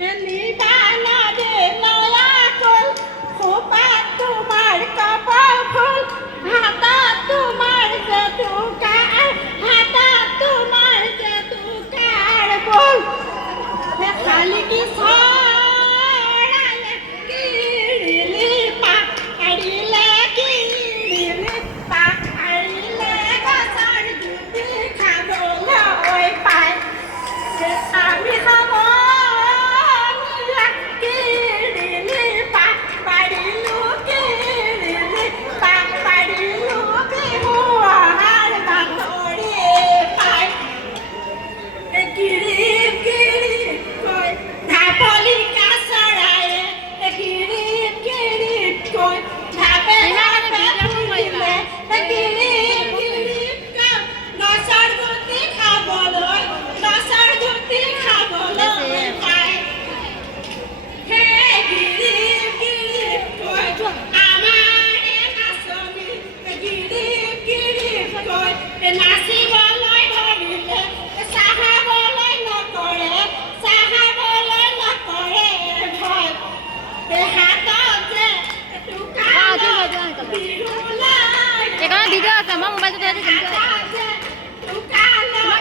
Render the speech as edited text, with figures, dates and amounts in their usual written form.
নিবানা দে নয়া কল খোপা তোমার কপাল ফুল হাতা তোমার জতুকার হাতা তোমার জতুকার বল খালি কি ছড়ালে কিড়িলি পাড়িলে কিড়িলি পাড়িলে গাছার দুধ খাবো ওই পায় আমি খাবো কিড়িলি পাড়িলু কিড়িলি পাড়িলু বিহুয়ার বাতরে পায় কিড়িপ কিড়িপ কই ধাপলি কাছড়ায় কিড়িপ কিড়িপ কই ধাপে ধাপে ফুলে কিড়িপ কিড়িপ কা নসর ধুতি খাবলই নসর ধুতি খাবলই পায় হে কিড়িপ কিড়িপ কই আমারে হাসমি কিড়িপ কিড়িপ কই নাচিবলই ধৰিলে চাহাবলৈ নকৰে ভয় হাতত যে এখানে ভিডিও আছে আমাৰ মোবাইলতে টুকা লৈ